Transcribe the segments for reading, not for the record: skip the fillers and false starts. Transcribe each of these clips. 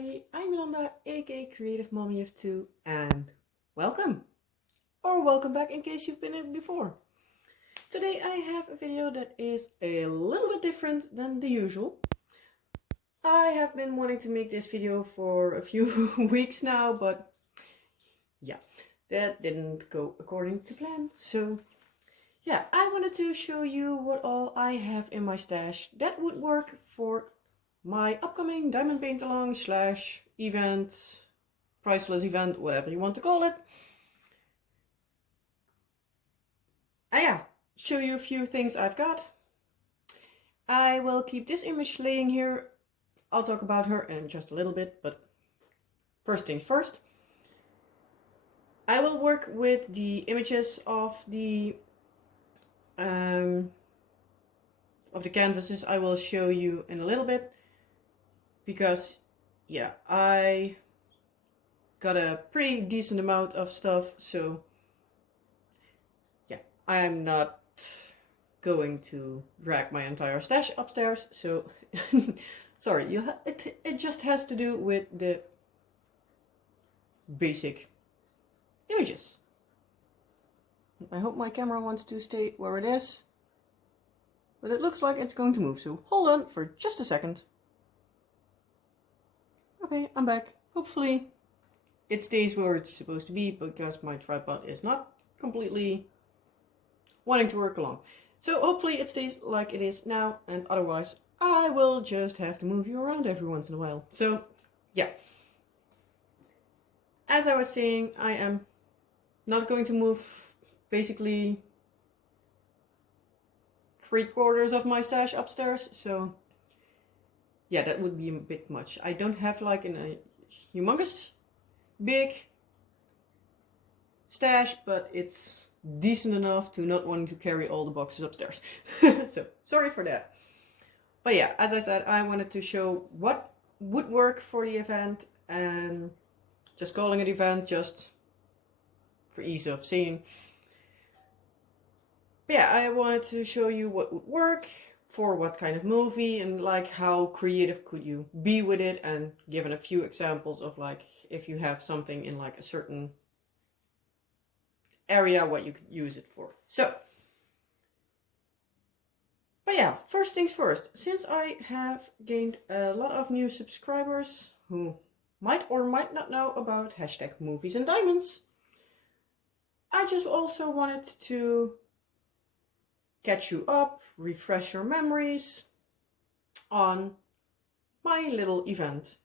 everybody, I'm Yolanda, aka Creative Mommy of Two, and welcome! Or welcome back in case you've been in before. Today I have a video that is a little bit different than the usual. I have been wanting to make this video for a few weeks now, but yeah, that didn't go according to plan. So yeah, I wanted to show you what all I have in my stash that would work for my upcoming diamond paint along / event, priceless event, whatever you want to call it. Yeah, show you a few things I've got. I will keep this image laying here. I'll talk about her in just a little bit, but first things first. I will work with the images of the canvases I will show you in a little bit. Because, yeah, I got a pretty decent amount of stuff, so yeah, I'm not going to drag my entire stash upstairs, so sorry, it just has to do with the basic images. I hope my camera wants to stay where it is, but it looks like it's going to move, so hold on for just a second. Okay, I'm back. Hopefully it stays where it's supposed to be because my tripod is not completely wanting to work along. So hopefully it stays like it is now, and otherwise I will just have to move you around every once in a while. So yeah, as I was saying, I am not going to move basically 3/4 of my stash upstairs, so yeah, that would be a bit much. I don't have like a humongous big stash, but it's decent enough to not wanting to carry all the boxes upstairs. So sorry for that. But yeah, as I said, I wanted to show what would work for the event, and just calling it event just for ease of saying. But yeah, I wanted to show you what would work for what kind of movie, and like how creative could you be with it, and given a few examples of like if you have something in like a certain area, what you could use it for. So, but yeah, first things first, since I have gained a lot of new subscribers who might or might not know about #moviesanddiamonds, I just also wanted to catch you up, refresh your memories on my little event,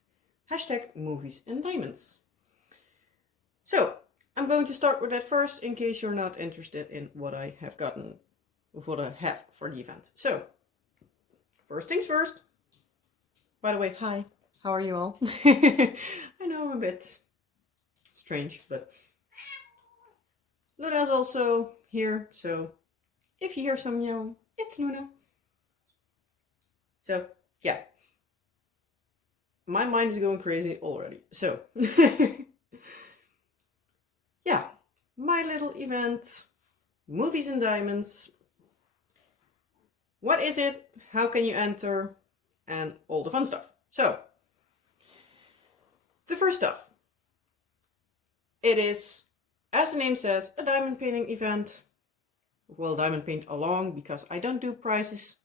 #moviesanddiamonds. So, I'm going to start with that first in case you're not interested in what I have gotten, with what I have for the event. So, first things first. By the way, hi, how are you all? I know I'm a bit strange, but Luna's also here, so if you hear some meowing, it's Luna. So, yeah. My mind is going crazy already. So, yeah. My little event, Movies and Diamonds. What is it? How can you enter? And all the fun stuff. So, the first stuff. It is, as the name says, a diamond painting event. Well, diamond paint along, because I don't do prizes.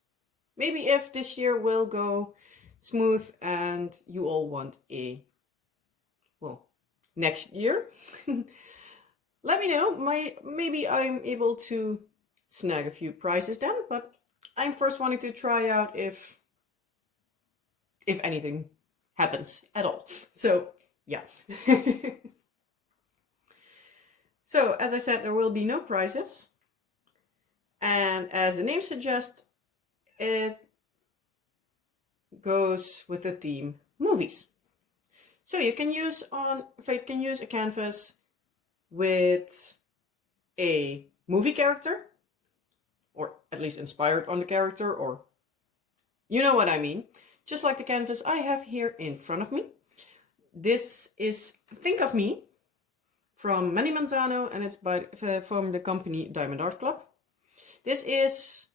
Maybe if this year will go smooth and you all want a, well, next year, let me know. Maybe I'm able to snag a few prizes then, but I'm first wanting to try out if anything happens at all. So yeah. So as I said, there will be no prizes. And as the name suggests, it goes with the theme movies. So you can use a canvas with a movie character, or at least inspired on the character, or you know what I mean. Just like the canvas I have here in front of me. This is Think of Me from Manny Manzano, and it's from the company Diamond Art Club. This is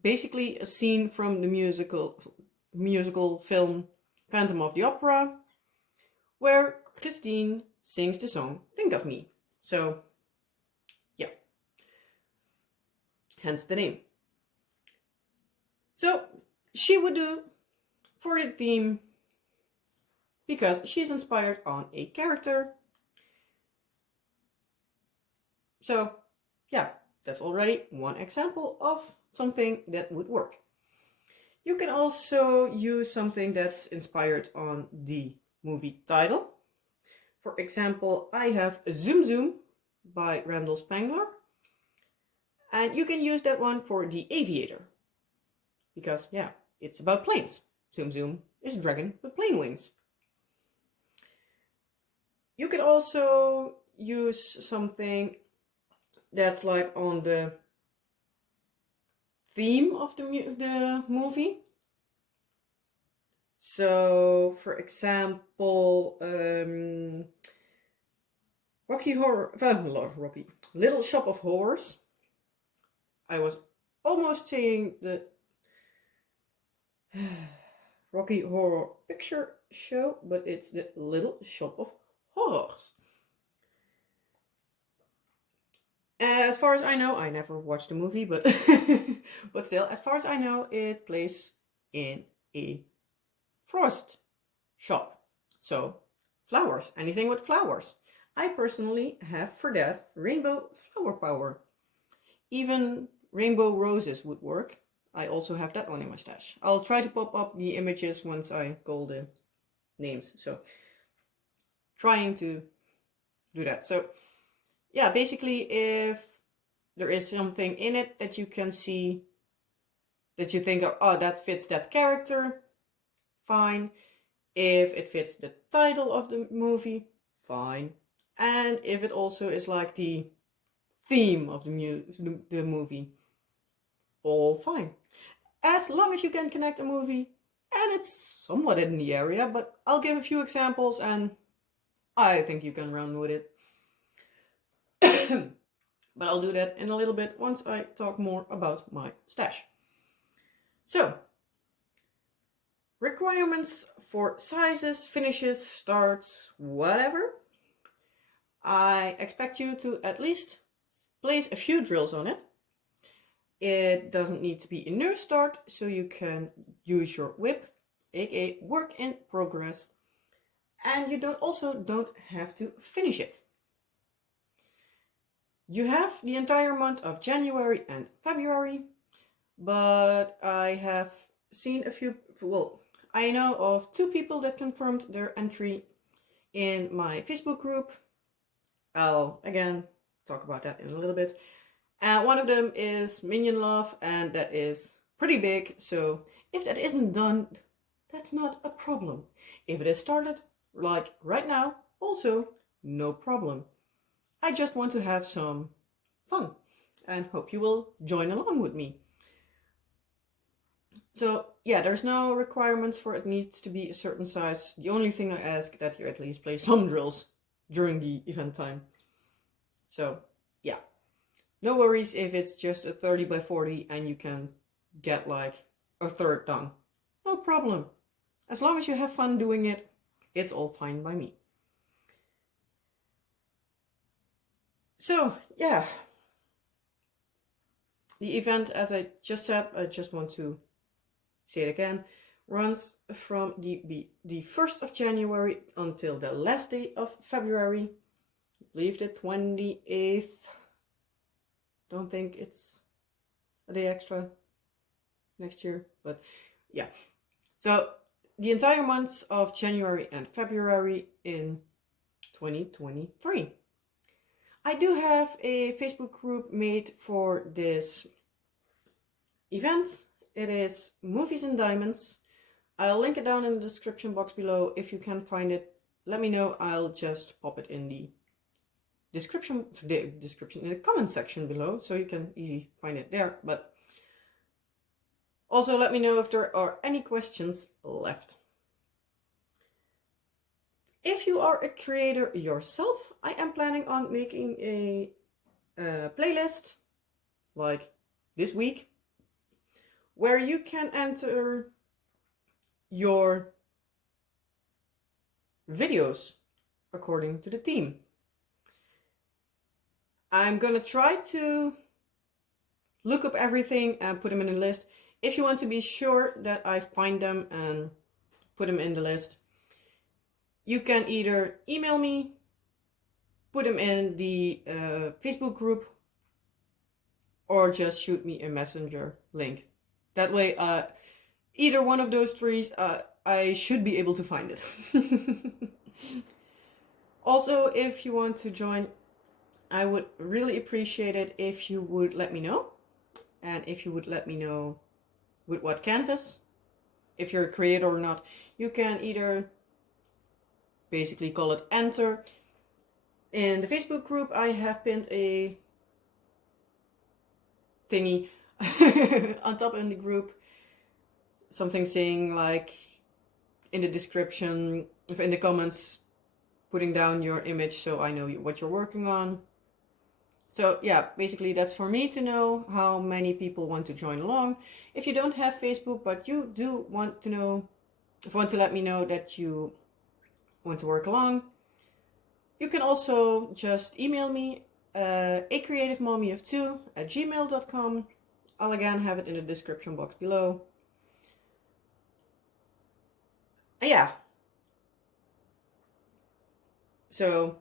basically a scene from the musical film Phantom of the Opera. where Christine sings the song Think of Me. So, yeah, hence the name. So, she would do for the theme because she's inspired on a character. So, yeah, that's already one example of something that would work. You can also use something that's inspired on the movie title. For example, I have Zoom Zoom by Randall Spangler. And you can use that one for The Aviator. Because, yeah, it's about planes. Zoom Zoom is a dragon with plane wings. You can also use something that's like on the theme of the movie. So, for example, Little Shop of Horrors. I was almost saying the Rocky Horror Picture Show, but it's the Little Shop of Horrors. As far as I know, I never watched the movie, but but still, as far as I know, it plays in a frost shop. So, flowers, anything with flowers. I personally have for that rainbow flower power. Even rainbow roses would work. I also have that one in my stash. I'll try to pop up the images once I call the names. So, trying to do that. So, yeah, basically, if there is something in it that you can see that you think, oh, that fits that character, fine. If it fits the title of the movie, fine. And if it also is like the theme of the movie, all fine. As long as you can connect a movie and it's somewhat in the area, but I'll give a few examples and I think you can run with it. But I'll do that in a little bit once I talk more about my stash. So, requirements for sizes, finishes, starts, whatever. I expect you to at least place a few drills on it. It doesn't need to be a new start, so you can use your whip, aka work in progress, and you don't have to finish it. You have the entire month of January and February, but I have seen a few, well, I know of 2 people that confirmed their entry in my Facebook group. I'll again talk about that in a little bit. One of them is Minion Love, and that is pretty big, so if that isn't done, that's not a problem. If it is started, like right now, also no problem. I just want to have some fun and hope you will join along with me. So yeah, there's no requirements for it needs to be a certain size. The only thing I ask that you at least play some drills during the event time. So yeah, no worries if it's just a 30 by 40 and you can get like a third done. No problem. As long as you have fun doing it, it's all fine by me. So yeah, the event, as I just said, I just want to say it again, runs from the 1st of January until the last day of February. I believe the 28th. Don't think it's a day extra next year, but yeah. So the entire months of January and February in 2023. I do have a Facebook group made for this event. It is Movies in Diamonds. I'll link it down in the description box below. If you can find it, let me know. I'll just pop it in the description in the comment section below, so you can easily find it there. But also let me know if there are any questions left. If you are a creator yourself, I am planning on making a playlist like this week where you can enter your videos according to the theme. I'm gonna try to look up everything and put them in a list. If you want to be sure that I find them and put them in the list, you can either email me, put them in the Facebook group, or just shoot me a messenger link. That way, either one of those three, I should be able to find it. Also, if you want to join, I would really appreciate it if you would let me know. And if you would let me know with what canvas, if you're a creator or not, you can either basically call it enter. In the Facebook group, I have pinned a thingy on top in the group, something saying like in the description, in the comments, putting down your image so I know what you're working on. So yeah, basically that's for me to know how many people want to join along. If you don't have Facebook, but you do want to let me know that you want to work along, you can also just email me acreativemommy2@gmail.com. I'll again have it in the description box below. And yeah. So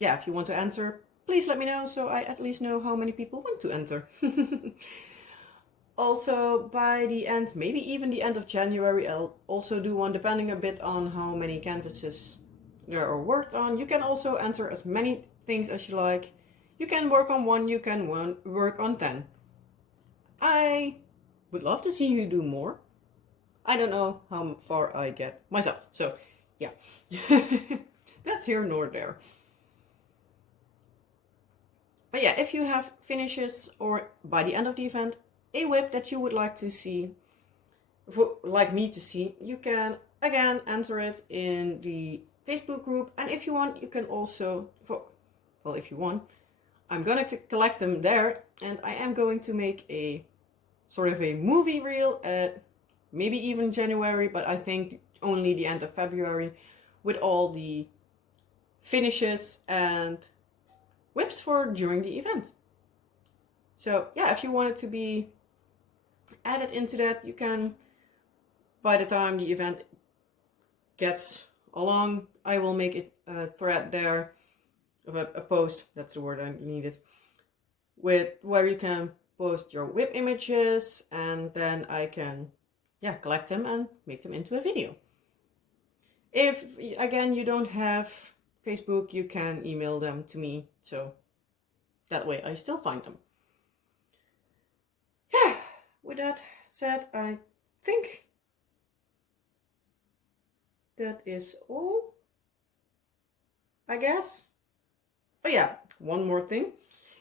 yeah, if you want to enter, please let me know so I at least know how many people want to enter. Also, by the end, maybe even the end of January, I'll also do one, depending a bit on how many canvases there are worked on. You can also enter as many things as you like. You can work on one, you can work on 10. I would love to see you do more. I don't know how far I get myself, so yeah. That's here nor there. But yeah, if you have finishes or by the end of the event, a whip that you would like to see, like me to see, you can again enter it in the Facebook group. And if you want, you can also, well, if you want, I'm going to collect them there, and I am going to make a sort of a movie reel at maybe even January, but I think only the end of February, with all the finishes and whips for during the event. So yeah, if you want it to be added into that, you can, by the time the event gets along, I will make it a thread there, of a post, that's the word I needed, with where you can post your whip images, and then I can collect them and make them into a video. If again you don't have Facebook, you can email them to me, so that way I still find them. Yeah, with that said, I think that is all, I guess. Oh yeah, one more thing.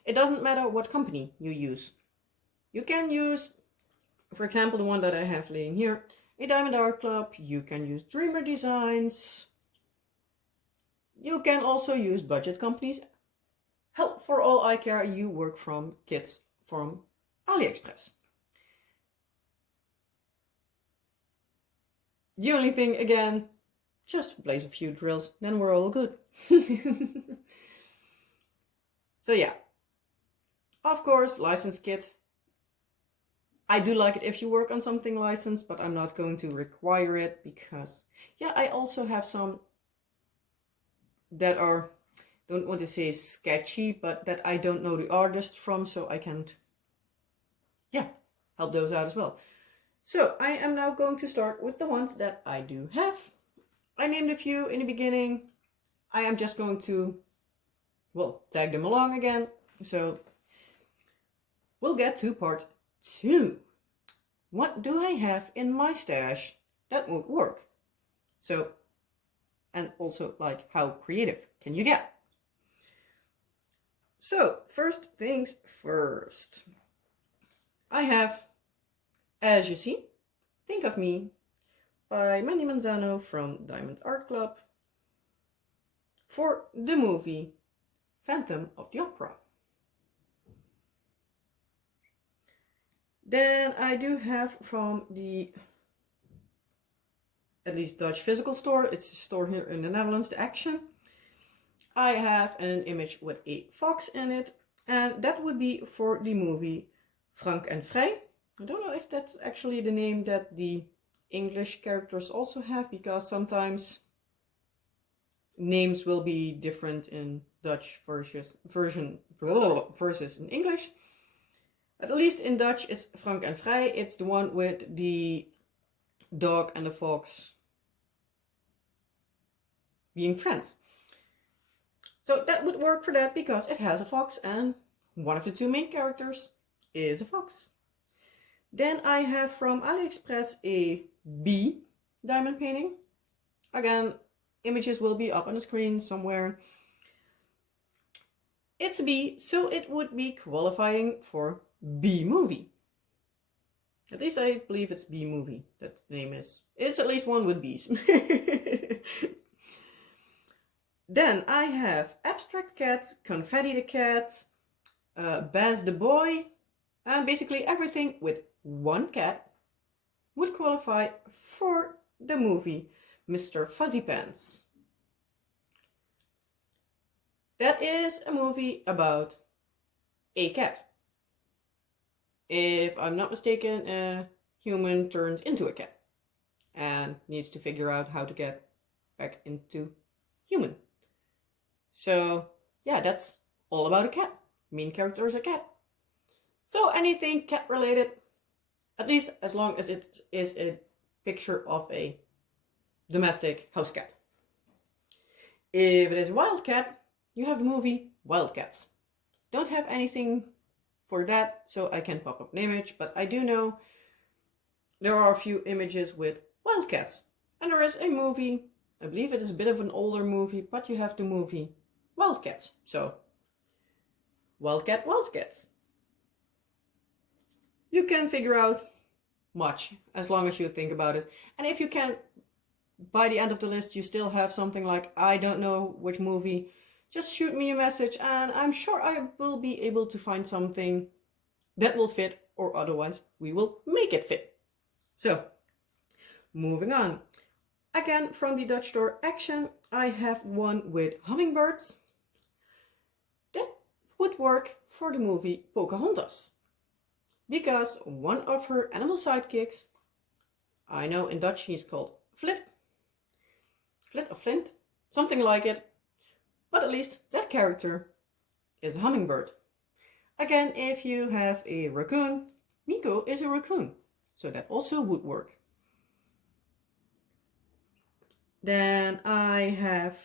It doesn't matter what company you use. You can use, for example, the one that I have laying here, a Diamond Art Club. You can use Dreamer Designs. You can also use budget companies. Hell, for all I care, you work from kits from AliExpress. The only thing, again, just place a few drills, then we're all good. So yeah, of course, licensed kit. I do like it if you work on something licensed, but I'm not going to require it because, yeah, I also have some that are, don't want to say sketchy, but that I don't know the artist from, so I can't, help those out as well. So I am now going to start with the ones that I do have. I named a few in the beginning. I am just going to, tag them along again. So we'll get to part 2. What do I have in my stash that would work? So, and also, like, how creative can you get? So, first things first. I have, as you see, Think of Me by Mandy Manzano from Diamond Art Club for the movie Phantom of the Opera. Then I do have from the at least Dutch physical store. It's a store here in the Netherlands, the Action. I have an image with a fox in it, and that would be for the movie Frank en Vrij. I don't know if that's actually the name that the English characters also have, because sometimes names will be different in Dutch versus in English. At least in Dutch it's Frank en Vrij. It's the one with the dog and the fox being friends. So that would work for that because it has a fox and one of the two main characters is a fox. Then I have from AliExpress a bee diamond painting. Again, images will be up on the screen somewhere. It's a bee, so it would be qualifying for bee movie. At least I believe it's bee movie, that the name is. It's at least one with bees. Then I have Abstract Cat, Confetti the Cat, Baz the Boy, and basically everything with one cat would qualify for the movie Mr. Fuzzy Pants. That is a movie about a cat. If I'm not mistaken, a human turns into a cat and needs to figure out how to get back into human. So yeah, that's all about a cat. Main character is a cat. So anything cat related, at least as long as it is a picture of a domestic house cat. If it is a wild cat, you have the movie Wildcats. Don't have anything for that, so I can't pop up an image, but I do know there are a few images with wildcats. And there is a movie, I believe it is a bit of an older movie, but you have the movie Wildcats. So, Wildcats. You can figure out much as long as you think about it. And if you can't, by the end of the list, you still have something like, I don't know which movie, just shoot me a message and I'm sure I will be able to find something that will fit, or otherwise we will make it fit. So, moving on. Again, from the Dutch store Action, I have one with hummingbirds. That would work for the movie Pocahontas, because one of her animal sidekicks, I know in Dutch he's called Flit or Flint, something like it, but at least that character is a hummingbird. Again, if you have a raccoon, Miko is a raccoon, so that also would work. Then I have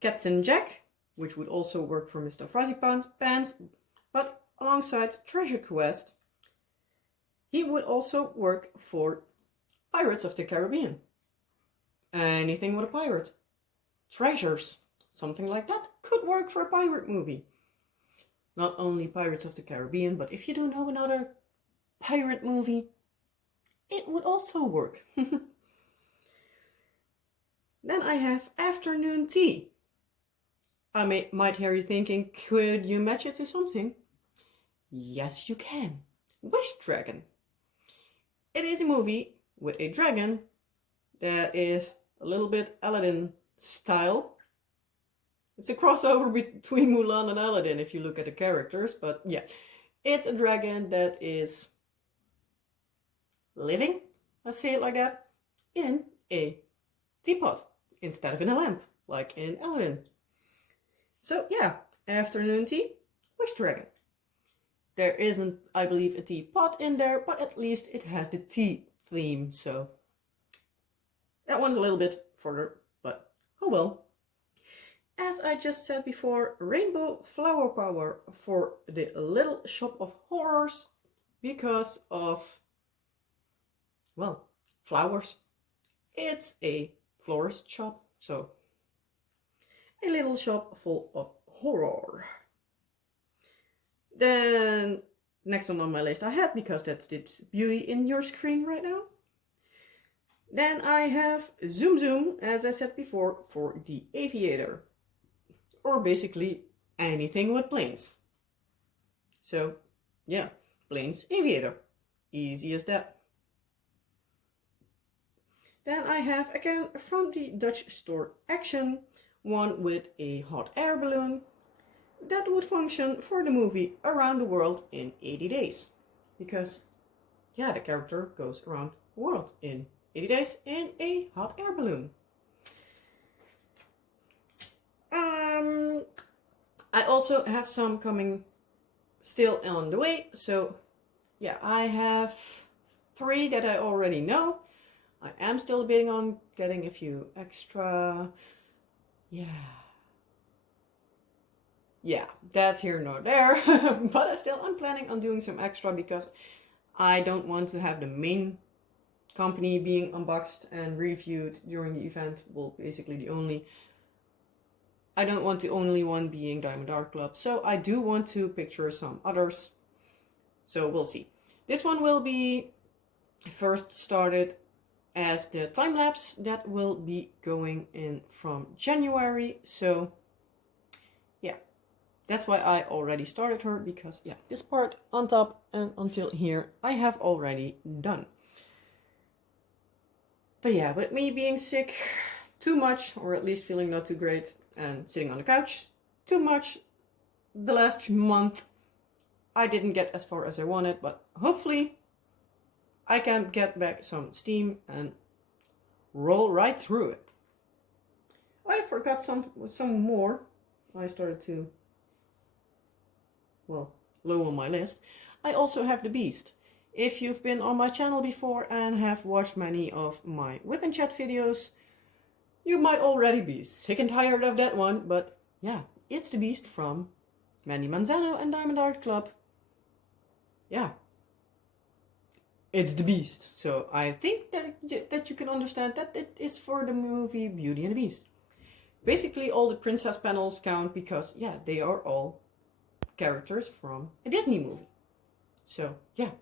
Captain Jack, which would also work for Mr. Fuzzy Pants, but alongside Treasure Quest, he would also work for Pirates of the Caribbean. Anything with a pirate. Treasures, something like that, could work for a pirate movie. Not only Pirates of the Caribbean, but if you don't know another pirate movie, it would also work. Then I have Afternoon Tea. I might hear you thinking, could you match it to something? Yes, you can. Wish Dragon. It is a movie with a dragon that is a little bit Aladdin style. It's a crossover between Mulan and Aladdin if you look at the characters, but yeah. It's a dragon that is living, let's say it like that, in a teapot instead of in a lamp, like in Aladdin. So yeah, Afternoon Tea, Wish Dragon. There isn't, I believe, a teapot in there, but at least it has the tea theme, so that one's a little bit further, but oh well. As I just said before, Rainbow Flower Power for the Little Shop of Horrors because of, well, flowers. It's a florist shop, so a little shop full of horror. Then, next one on my list I had, because that's the beauty in your screen right now. Then I have Zoom Zoom, as I said before, for the aviator. Or basically anything with planes. So, yeah, planes, aviator. Easy as that. Then I have again from the Dutch store Action, one with a hot air balloon that would function for the movie Around the World in 80 Days. Because, yeah, the character goes around the world in 80 days in a hot air balloon. I also have some coming still on the way. So, yeah, I have 3 that I already know. I am still debating on getting a few extra. Yeah, that's here nor there. But I'm planning on doing some extra because I don't want to have the main company being unboxed and reviewed during the event. Well, basically I don't want the only one being Diamond Art Club. So I do want to picture some others. So we'll see. This one will be first started as the time lapse that will be going in from January. So yeah, that's why I already started her, because yeah, this part on top and until here I have already done. But yeah, with me being sick too much, or at least feeling not too great, and sitting on the couch too much the last month, I didn't get as far as I wanted, but hopefully I can get back some steam and roll right through it. I forgot some more. I started to, well, low on my list. I also have the Beast. If you've been on my channel before and have watched many of my whip and chat videos, you might already be sick and tired of that one, but yeah, it's the Beast from Mandy Manzano and Diamond Art Club. Yeah, it's the Beast. So I think that you can understand that it is for the movie Beauty and the Beast. Basically, all the princess panels count because, yeah, they are all characters from a Disney movie. So, yeah.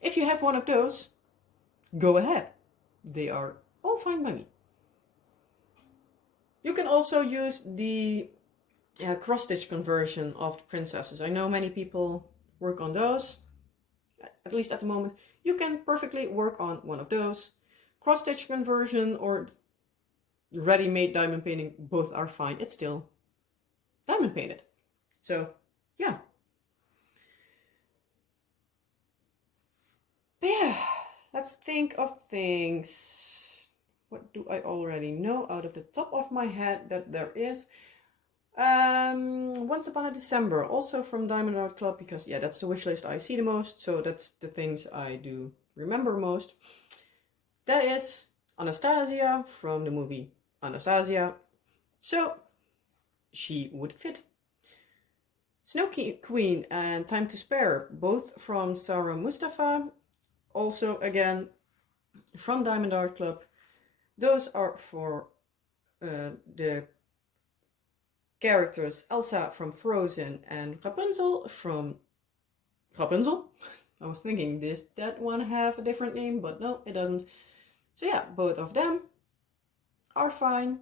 If you have one of those, go ahead. They are all fine by me. You can also use the cross-stitch conversion of the princesses. I know many people work on those, at least at the moment. You can perfectly work on one of those. Cross-stitch conversion or ready-made diamond painting, both are fine. It's still diamond painted. So, yeah. But yeah, let's think of things. What do I already know out of the top of my head that there is? Once Upon a December, also from Diamond Art Club, because yeah, that's the wish list I see the most, so that's the things I do remember most. That is Anastasia from the movie Anastasia, so she would fit. Snow Queen and Time to Spare, both from Sarah Mustafa, also again from Diamond Art Club. Those are for the characters Elsa from Frozen and Rapunzel from Rapunzel. I was thinking that one have a different name, but no, it doesn't. So yeah, both of them are fine.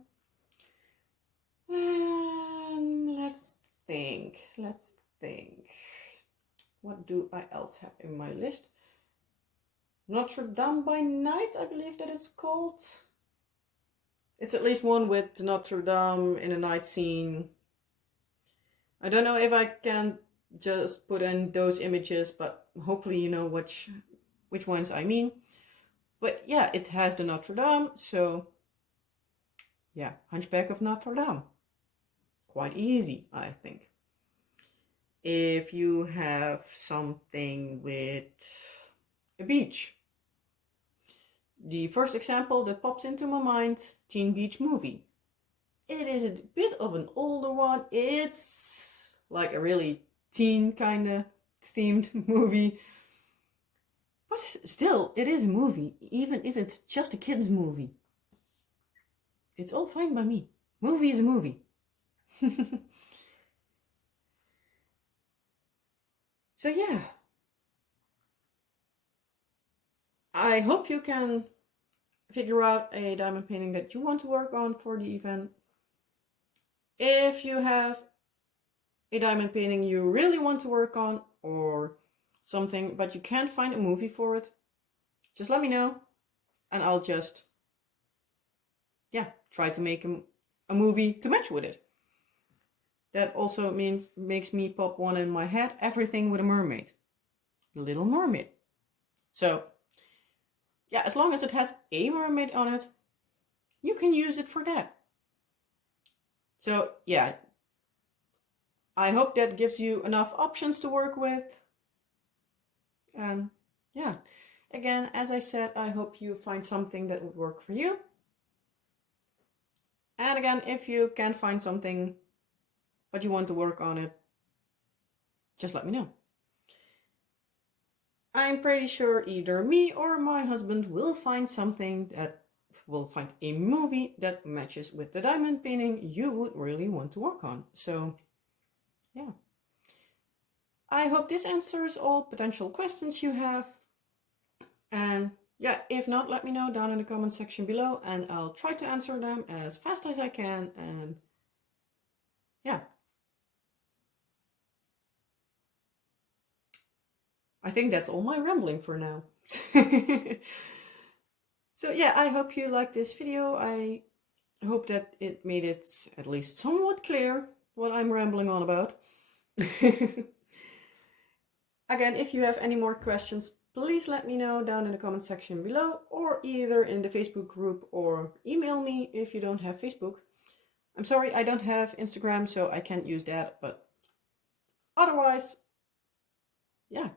And let's think. What do I else have in my list? Notre Dame by Night, I believe that it's called. It's at least one with Notre Dame in a night scene. I don't know if I can just put in those images, but hopefully you know which ones I mean. But yeah, it has the Notre Dame, so yeah, Hunchback of Notre Dame. Quite easy, I think. If you have something with a beach. The first example that pops into my mind, Teen Beach Movie. It is a bit of an older one. It's like a really teen kind of themed movie. But still, it is a movie, even if it's just a kid's movie. It's all fine by me. Movie is a movie. So yeah. I hope you can figure out a diamond painting that you want to work on for the event. If you have a diamond painting you really want to work on or something, but you can't find a movie for it, just let me know and I'll just yeah, try to make a movie to match with it. That also makes me pop one in my head, everything with a mermaid. Little Mermaid. So, yeah, as long as it has a mermaid on it, you can use it for that. So, yeah, I hope that gives you enough options to work with. And yeah, again, as I said, I hope you find something that would work for you. And again, if you can find something but you want to work on it, just let me know. I'm pretty sure either me or my husband will find a movie that matches with the diamond painting you would really want to work on. So, yeah. I hope this answers all potential questions you have. And yeah, if not, let me know down in the comment section below and I'll try to answer them as fast as I can. And yeah. I think that's all my rambling for now. So yeah, I hope you liked this video. I hope that it made it at least somewhat clear what I'm rambling on about. Again, if you have any more questions, please let me know down in the comment section below, or either in the Facebook group, or email me if you don't have Facebook. I'm sorry, I don't have Instagram, so I can't use that, but otherwise, yeah,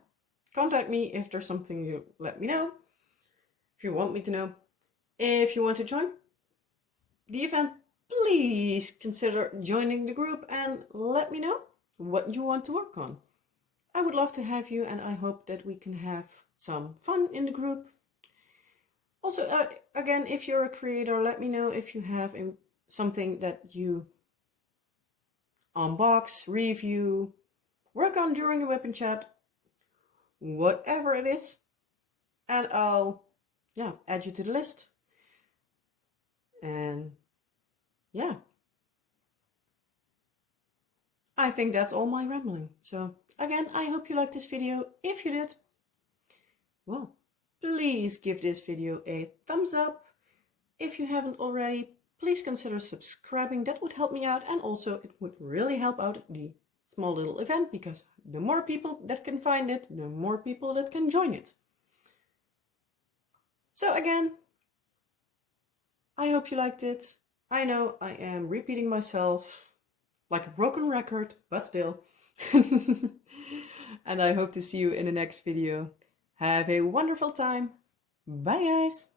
contact me if there's something you let me know, if you want me to know. If you want to join the event, please consider joining the group and let me know what you want to work on. I would love to have you, and I hope that we can have some fun in the group. Also, again, if you're a creator, let me know if you have something that you unbox, review, work on during a weapon chat, whatever it is, and I'll add you to the list. And yeah, I think that's all my rambling. So again, I hope you liked this video. If you did, well, please give this video a thumbs up. If you haven't already, please consider subscribing. That would help me out, and also it would really help out the small little event, because the more people that can find it, the more people that can join it. So again, I hope you liked it. I know I am repeating myself like a broken record, but still. And I hope to see you in the next video. Have a wonderful time. Bye guys.